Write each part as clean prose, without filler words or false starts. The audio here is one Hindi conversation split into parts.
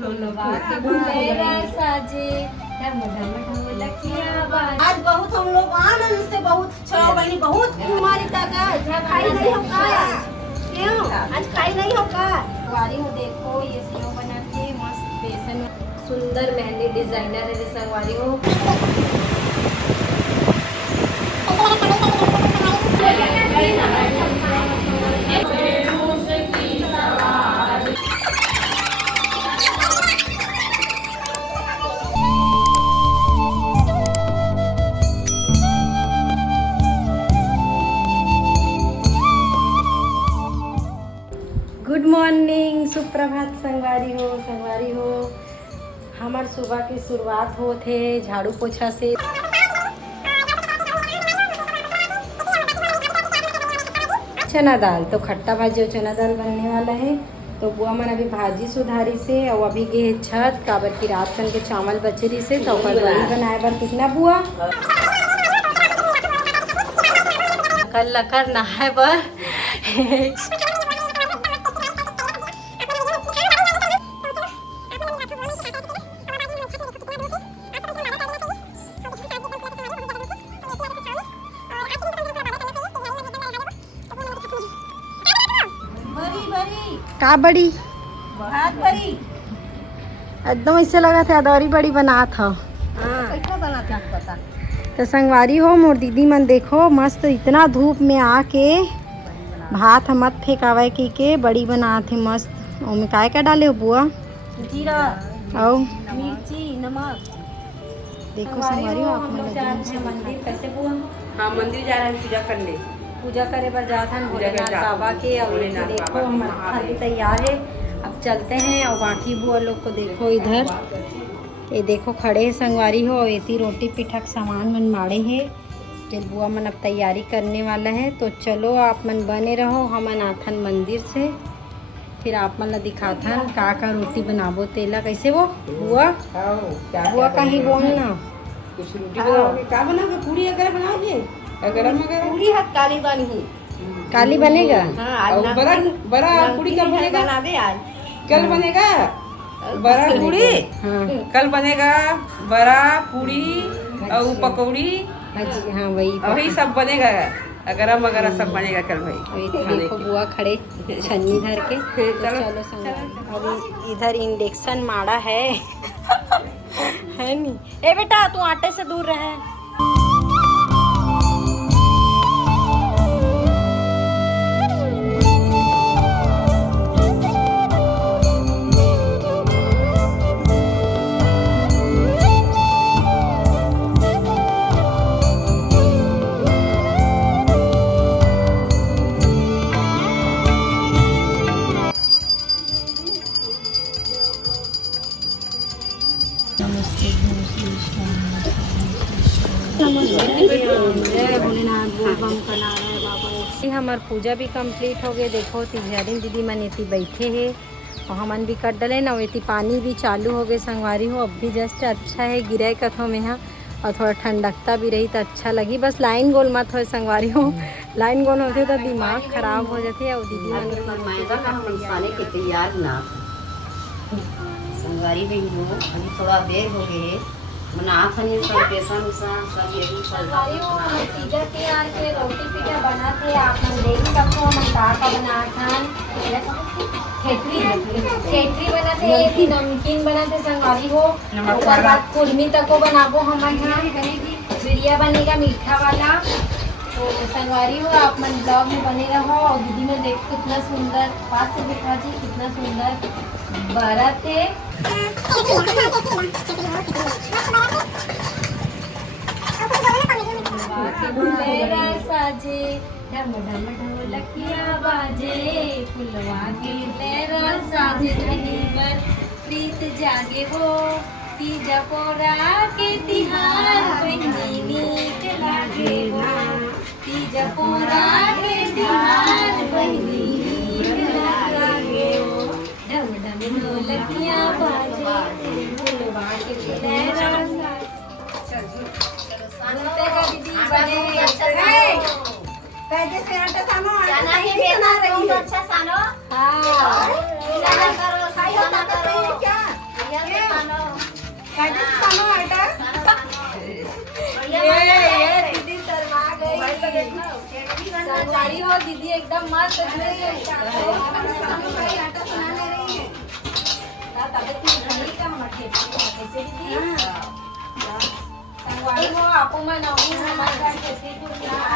आज बहुत हम लोग आनंद से बहुत छह बहनी बहुत हमारी ताकत खाई नहीं होगा। क्यों आज खाई नहीं होगा? संगवारी हो देखो ये सेव बना के मस्त बेसन सुंदर मेहंदी डिजाइनर है संगवारी हो। गुड मॉर्निंग सुप्रभात संगवारी हो हमार सुबह की शुरुआत होते झाड़ू पोछा से। चना दाल तो खट्टा भाजी और चना दाल बनने वाला है। तो बुआ मन अभी भाजी सुधारी से और अभी गए छत काबर की रात कन के चावल बचरी से तो दही बनाए बर कितना बुआ कल लकर नहाए बर का बड़ी बहुत बड़ी एकदम ऐसे लगा था अदौरी बड़ी बना था। कैसा बना था पता तो संगवारी हो मोर दीदी मन देखो मस्त इतना धूप में आके भात मत फेंकावे के बड़ी बना थे मस्त। ओमे काय का डाले हो बुआ? जीरा आओ मिर्ची नमक। देखो संगवारी हो आप मंदिर कैसे बुआ? हाँ मंदिर जा रहे हैं पूजा करने। पूजा करे बर जात हन भोलेनाथ बाबा के। और ये देखो हमारा थाली तैयार है अब चलते हैं। और बाकी बुआ लोग को देखो इधर ये देखो खड़े हैं संगवारी हो। इतनी रोटी पिठक सामान मन माड़े हैं जब बुआ मन अब तैयारी करने वाला है। तो चलो आप मन बने रहो हमन आथन मंदिर से फिर आप मन ला दिखाथन का रोटी बनाबो तेला कैसे वो बुआ कहीं बोलना कुछ रोटी बनाओगे क्या बनाओगे? पूरी अगर बनाओगे गरम गरम पूरी हाथ काली बनी ही। काली बनेगा। हाँ आज ना बड़ा बड़ा पूरी कब बनेगा? बना दे आज कल बनेगा बड़ा पूरी। हाँ कल बनेगा बड़ा पूरी और पकौड़ी भाजी हाँ वही वही सब बनेगा। गरम वगैरह सब बनेगा कल भाई। देखो बुआ खड़े छन्नी धर के। चलो संग अभी इधर इंडक्शन मारा है है नी। ए बेटा तू आटे से दूर रहे। हमार पूजा भी कंप्लीट हो गए। देखो तिजहरीन दीदी मन इतनी बैठे है और हमन भी कर डले ना। इतनी पानी भी चालू हो गए संगवारी हो। अब भी जस्ट अच्छा है गिरे कथों में यहाँ और थोड़ा ठंडकता भी रही तो अच्छा लगी। बस लाइन गोल मत हो संगवारी हो। लाइन गोल होते तो दिमाग खराब हो जाते। और दीदी मन के तैयार ना संगवारी भी हो अभी थोड़ा देर हो गए मना थनी सब बेसन उसन सब यही संगवारी हो तीजा तैयार के रोटी पीठा बना थे। आप मन देख सकते हो हम का बना थान खेतरी बना थे। एक ही नमकीन बना थे संगवारी हो। उसके बाद कुर्मी तको बनाबो हम यहाँ बिरिया बनेगा मीठा वाला। तो संगवारी हो आप मन ब्लॉग में बने रहो। और दीदी में देखो कितना सुंदर पास से दिखा जी कितना सुंदर बारात है। साजे ढम ढम ढोलकिया बाजे फुलवा के लहरा साजे धनी पर प्रीत जागे हो तीजा पोरा के तिहार बहनी नीक लागे हो तीजा पोरा के तिहार बहनी नीक लागे हो ढम ढम ढोलकिया बाजे फुलवा के लहरा दीदी बने कैसे से आटा सानो जाना ही बेना रही अच्छा सानो हां जाना करो खाइयो ना करो क्या एकदम मस्त संगवारी हो आपो मन हमारे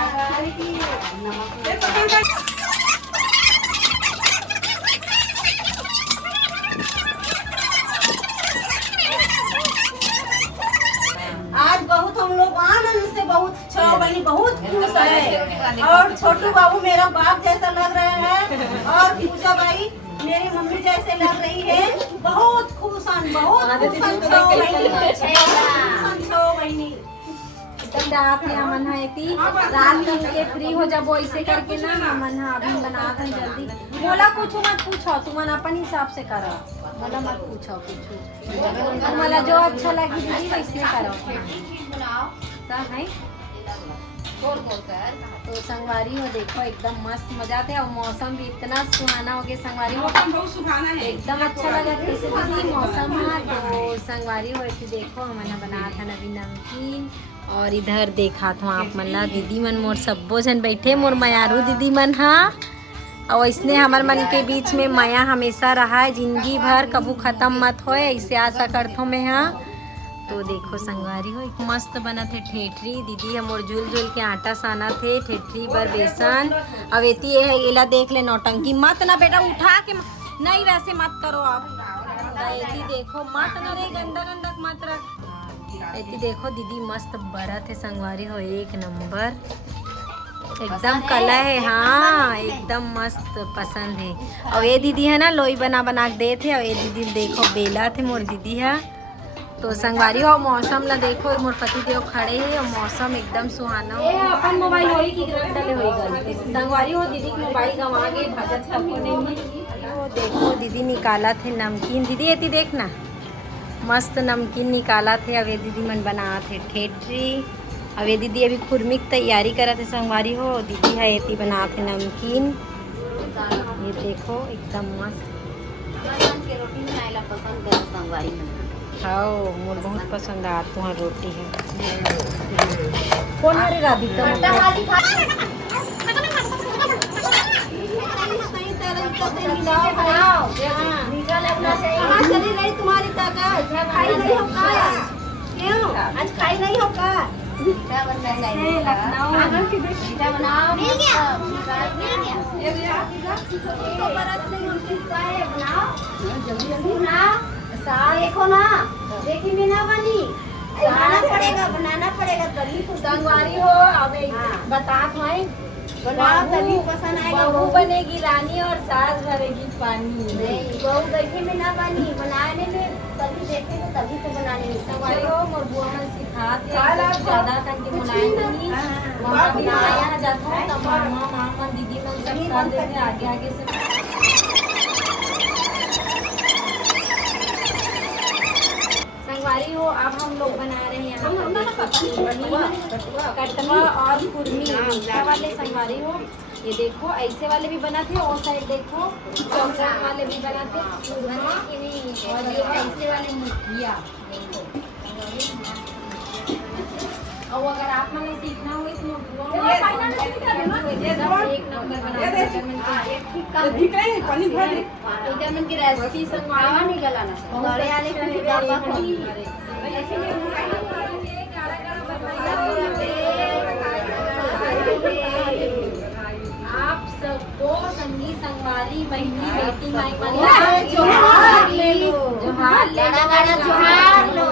आज बहुत हम लोग आनंद से बहुत छह बहनी बहुत खुश है और छोटू बाबू मेरा बाप जैसा लग रहे हैं और पूजा भाई मेरी मम्मी जैसे लग रही है। बहुत खुश हैं, बहुत खुश हैं छह बहनी। एकदम रात में अमन है इतनी रात में के फ्री हो जब वो ऐसे करके ना अमन है अभी बना था जल्दी बोला कुछ मत पूछो तुमन अपन हिसाब से करो बोला मत पूछो कुछ मला जो अच्छा लगी दीदी वैसे करो तो है तो संगवारी हो देखो एकदम मस्त मजा आते और मौसम भी इतना सुहाना हो गया संगवारी हो बहुत सुहाना है। एकदम अच्छा लगा कैसे दीदी मौसम है तो संगवारी हो ऐसे देखो हमने बनाया था नवी नमकीन और इधर देखा था आप मन ला दीदी मन मोर सब्बो जन बैठे मोर मयारू दीदी मन हा और इसने हमार मन के बीच में माया हमेशा रहा है जिंदगी भर कबू खत्म मत होए ऐसे आशा करथो मैं हाँ। तो देखो संगवारी हो एक मस्त बना थे ठेठरी दीदी हम और झुल झुल के आटा साना थे ठेठरी बर बेसन अब एती ये है एला देख ले नौटंकी मत ना बेटा उठा के नहीं वैसे मत करो आप एती देखो मत ना रे गंदा गंदा मत रख एती देखो दीदी मस्त बरत है संगवारी हो एक नंबर एकदम कला है हाँ एकदम मस्त पसंद है और ये दीदी है ना लोई बना बना के दे थे और ये दीदी देखो बेला थे मोर दीदी है। तो संगवारी हो मौसम ला देखो मोर पति देव खड़े हैं और मौसम एकदम सुहाना हो अपन मोबाइल होई की डले होई गल संगवारी हो दीदी की मोबाइल गंवा गए भजत तको नहीं देखो दीदी निकाला थे नमकीन दीदी एती देखना मस्त नमकीन निकाला थे अब ये दीदी मन बना थे ठेठरी अब ये दीदी अभी खुरमी की तैयारी करा थे संगवारी हो दीदी है एती बना थे नमकीन ये देखो एकदम मस्त के रोटी बनाएला पसंद कर संगवारी में खाओ मोर बहुत पसंद आ तुम्हारी रोटी है कौन हरे राधिका चली रही तुम्हारी ताकत खाई नहीं हो का क्यों आज खाई नहीं हो का देखो ना देखी में ना बनी बनाना पड़ेगा तभी तो संगवारी हो अब बता बनाओ तभी पसंद आएगा। बहू बनेगी रानी और सास भरेगी पानी नहीं बहू देखे में ना बनी बनाने में तभी देखे तो तभी तो बनाने में संगवारी हो मोर बुआ मन सिखाते ज्यादा तक के मुलाय नहीं मम्मा भी आया जाता है तब मम्मा मामा दीदी मन सब कर देते आगे आगे से संगवारी हो अब हम लोग बना रहे हैं यहाँ कटवा और कुर्मी वाले संगवारी हो ये देखो ऐसे वाले भी बनाते और साइड देखो चौक वाले भी बनाते और ये ऐसे वाले मुठिया और अगर आप मैंने सीखना हो इस की रेसिपी संगवारी नहीं गलाना आप सबको संगी संगवारी बहनी बेटी माई मन जोहार लो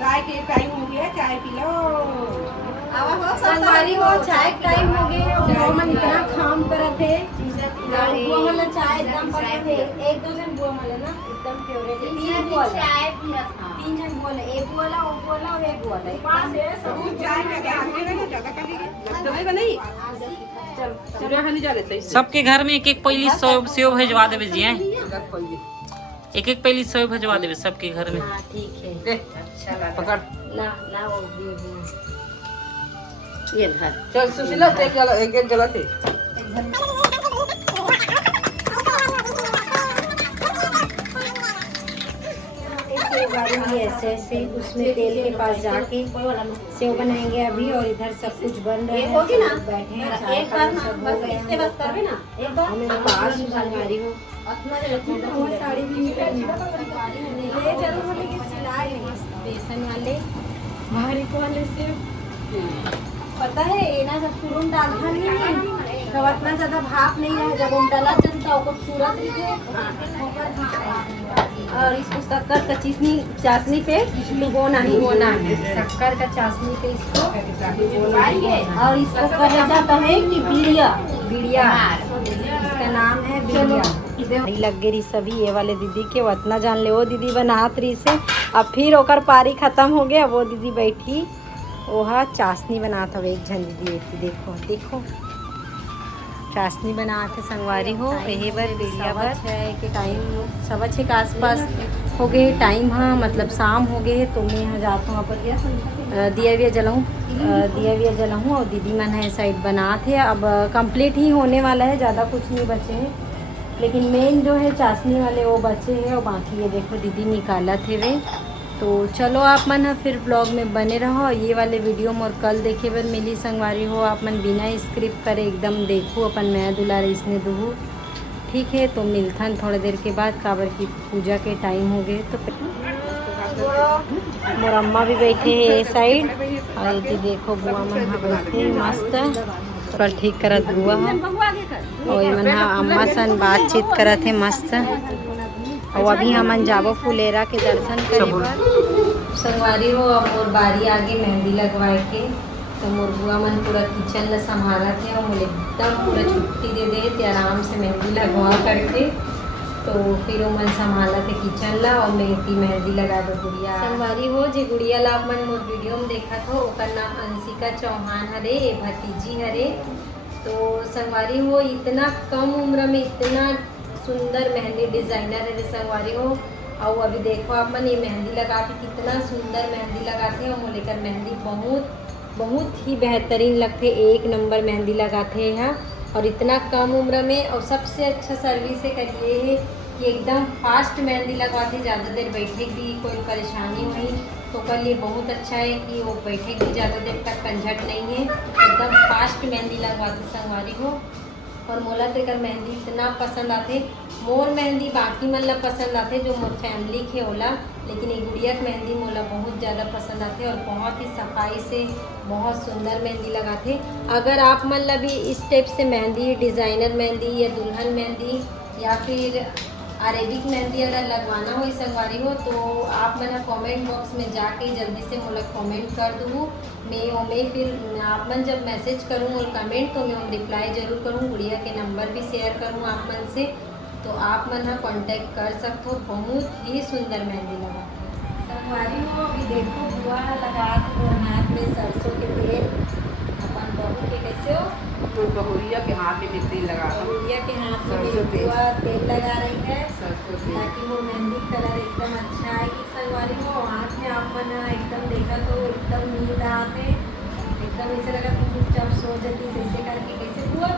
चाय के टाइम हो गया चाय पी लो संगवारी हो चाय टाइम हो गए वो मन इतना काम करत है बुआ वाला चाय एकदम पसंद है एक दो जन बुआ वाला ना एकदम फेवरेट है तीन जन बोले एक बोला वो बोला और एक बोला चाय में आगे ना ज्यादा कर लीजिए दबेगा नहीं चल खाने जा लेते सबके घर में एक एक पहली सेव भेजवा देवे जी एक एक पहली सेव भेजवा देवे सबके घर में हाँ ठीक है अच्छा पकड़ ला ला वो दे ये घर चल सुशीला देख चलो एक एक जगह थे बारी भी ऐसे ऐसे उसमें तेल के पास जाके सेव बनाएंगे अभी। और इधर सब कुछ बन रहा है, होगी ना? बैठे हैं, चाय एक का बार सब ना हो बस गया इससे बस करबे ना एक बार हमें पास संगवारी हो साड़ी भी बेसन वाले बारीक वाले से पता है ये ना जब तुरंत डालता नहीं है तब इतना ज्यादा भाप नहीं रहा, जब हम डाला जनता को सूरत और इसको शक्कर का चाशनी पे डुबोना ही होना है, शक्कर का चाशनी पे इसको और इसको कहा जाता है कि बिड़िया बिड़िया, इसका नाम है बिड़िया। लग गई सभी ये वाले दीदी के उतना जान ले, वो दीदी बनात रही से अब फिर ओकर पारी खत्म हो गया, वो दीदी बैठी वह चाशनी बनाता हुआ एक झन दीदी थी। देखो देखो चाशनी बनाते संगवारी हो यही बार बिड़िया बार के टाइम 6:15 के आसपास हो गए टाइम। हाँ मतलब शाम हो गए तो मैं यहाँ जाता हूँ पर दिया विया जलाऊँ और दीदी मन है साइड बनाते। अब कंप्लीट ही होने वाला है, ज़्यादा कुछ नहीं बचे हैं, लेकिन मेन जो है चाशनी वाले वो बचे हैं और बाकी ये देखो दीदी निकाला थे वे। तो चलो आप मन फिर ब्लॉग में बने रहो, ये वाले वीडियो में और कल देखे बर मिली संगवारी हो। आप मन बिना स्क्रिप्ट करे एकदम देखो अपन मैं दुलार इसने दूँ, ठीक है। तो मिलथन थोड़ी देर के बाद काबर की पूजा के टाइम हो गए। तो मोर अम्मा भी बैठे हैं ये साइड और ये देखो बुआ मन हाँ बैठे मस्त पर ठीक करत बुआ और ये मन हाँ अम्मा सन बातचीत करत है मस्त। और अभी हमन जाबो फुलेरा के दर्शन करे बर संगवारी हो। अब मोर बारी आगे मेहंदी लगवाए के तो मोर बुआ मन पूरा किचन ला संभाला थे और मुझे एकदम पूरा छुट्टी दे दे थे आराम से मेहंदी लगवा करके। तो फिर वो मन संभाला थे किचन ला और मेहंदी लगा दो गुड़िया संगवारी हो। जे गुड़िया ला आप मन मोर वीडियो में देखा था ओकर नाम अंशिका चौहान हरे, भतीजी हरे। तो संगवारी हो इतना कम उम्र में इतना सुंदर मेहंदी डिज़ाइनर है संगवारी हो। और अभी देखो आप मन ये मेहंदी लगाते कितना सुंदर मेहंदी लगाते हैं और लेकर मेहंदी बहुत ही बेहतरीन लगते, एक नंबर मेहंदी लगाते हैं यहाँ और इतना कम उम्र में। और सबसे अच्छा सर्विस है कर ये है कि एकदम फास्ट मेहंदी लगवाते, ज़्यादा देर बैठे भी कोई परेशानी हुई तो कर लिए बहुत अच्छा है कि वो बैठे भी ज़्यादा देर तक कंझट नहीं है, एकदम फास्ट मेहंदी लगवाते संगवारी हो। और मोला तो कर मेहंदी इतना पसंद आते, मोर मेहंदी बाकी मन ला पसंद आते जो मोर फैमिली के होला, लेकिन ये गुड़िया की मेहंदी मोला बहुत ज़्यादा पसंद आते और बहुत ही सफाई से बहुत सुंदर मेहंदी लगाते। अगर आप मन ला भी इस टाइप से मेहंदी डिज़ाइनर मेहंदी या दुल्हन मेहंदी या फिर अरेबिक मेहंदी अगर लगवाना हो संगवारी हो तो आप मन कमेंट बॉक्स में जाके जल्दी से मोला कमेंट कर दूँ। मैं फिर आप मन जब मैसेज करूँ और कमेंट तो मैं रिप्लाई ज़रूर करूँ, गुड़िया के नंबर भी शेयर करूँ आप मन से, तो आप मन कांटेक्ट कर सकते हो। बहुत ही सुंदर मेहंदी लगा संगवारी हो। अभी देखो बुआ लगा हाथ में सरसों के तेल अपन बहू के कैसे हो बहुरिया के हाथ में तेल लगा बहुरिया के हाथ में बुआ तेल लगा रही है ताकि वो मेहंदी कलर एकदम अच्छा आएगी संगवारी हो। हाथ में आप मन एकदम देखा तो एकदम नींद आते, एकदम ऐसे लगा तो चुपचाप सो जाती ऐसे करके कैसे हुआ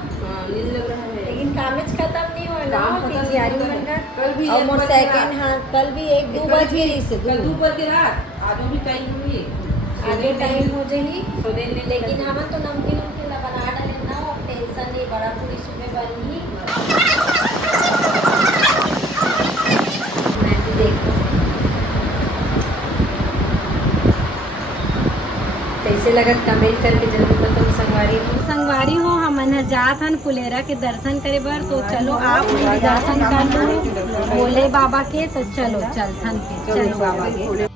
नींद लग रहा है। लेकिन कामेज खत्म नहीं हो ना तैयारी मन कल भी और मोर सेकंड हाँ कल भी 1-2 बज गई से कल 2 बजे रात आगे भी टाइम हुई आगे टाइम हो जाएगी। लेकिन हम तो नमकीन बना डाले ना और टेंशन नहीं, बड़ा पूरी सुबह बनी मैं भी देखो कैसे लगा कमेंट करके जरूर बताओ संगवारी हो। हम जात हन फुलेरा के दर्शन करे बर, तो चलो आप भी दर्शन कर लो भोले बाबा के। तो चलो चलथन के चलो बाबा के।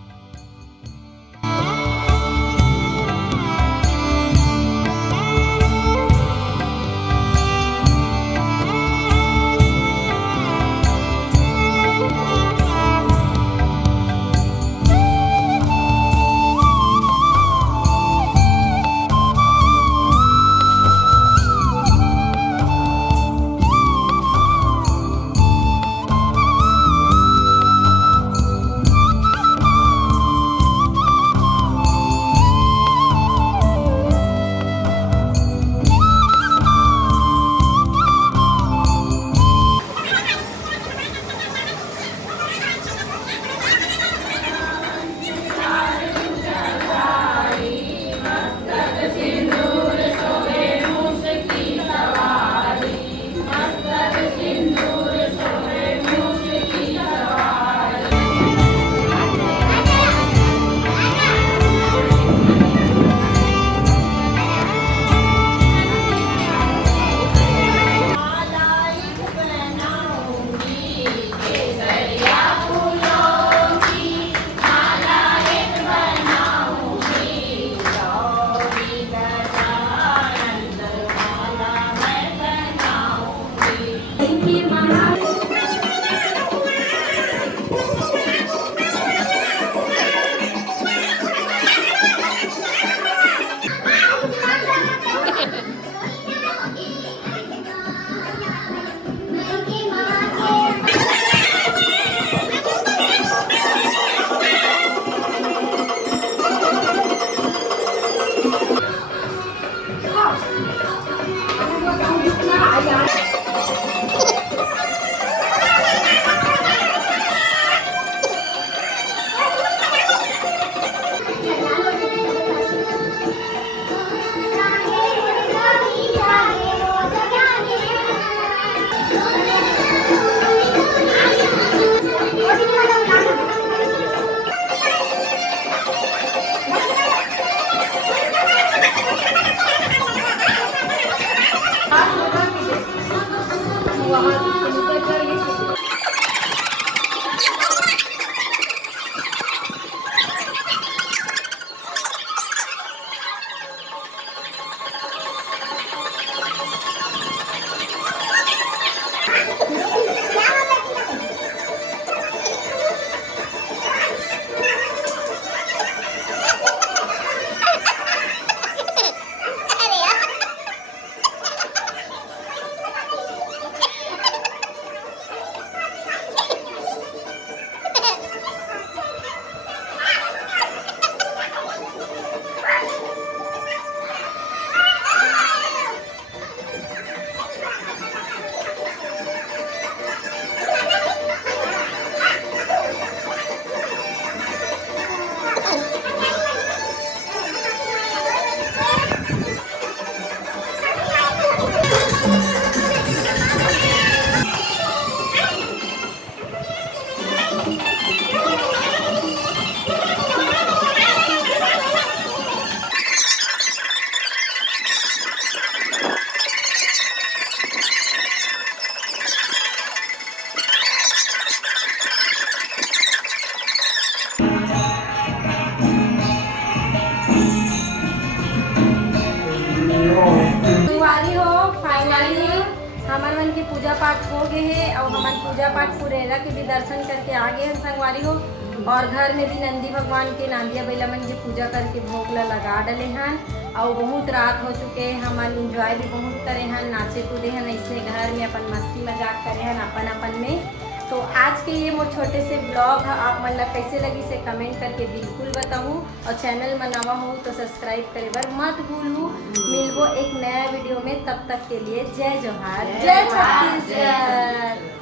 मन के पूजा पाठ हो गए हैं और हमारे पूजा पाठ पुरेरा के भी दर्शन करके आ गए हैं संगवारी हो। और घर में भी नंदी भगवान के नांदिया बैला मन की पूजा करके भोग ला लगा डले हैं और बहुत रात हो चुके हैं। हमारे इंजॉय भी बहुत करे हैं, नाचे कूदे हैं, ऐसे घर में अपन मस्ती मजाक करे हैं अपन में। तो आज के ये मोर छोटे से ब्लॉग आप मन ला कैसे लगी से कमेंट करके बिल्कुल बताऊँ। और चैनल में नवा हो तो सब्सक्राइब करे बर मत भूलू। मिलबो एक नया वीडियो में, तब तक के लिए जय जोहार, जय छत्तीसगढ़।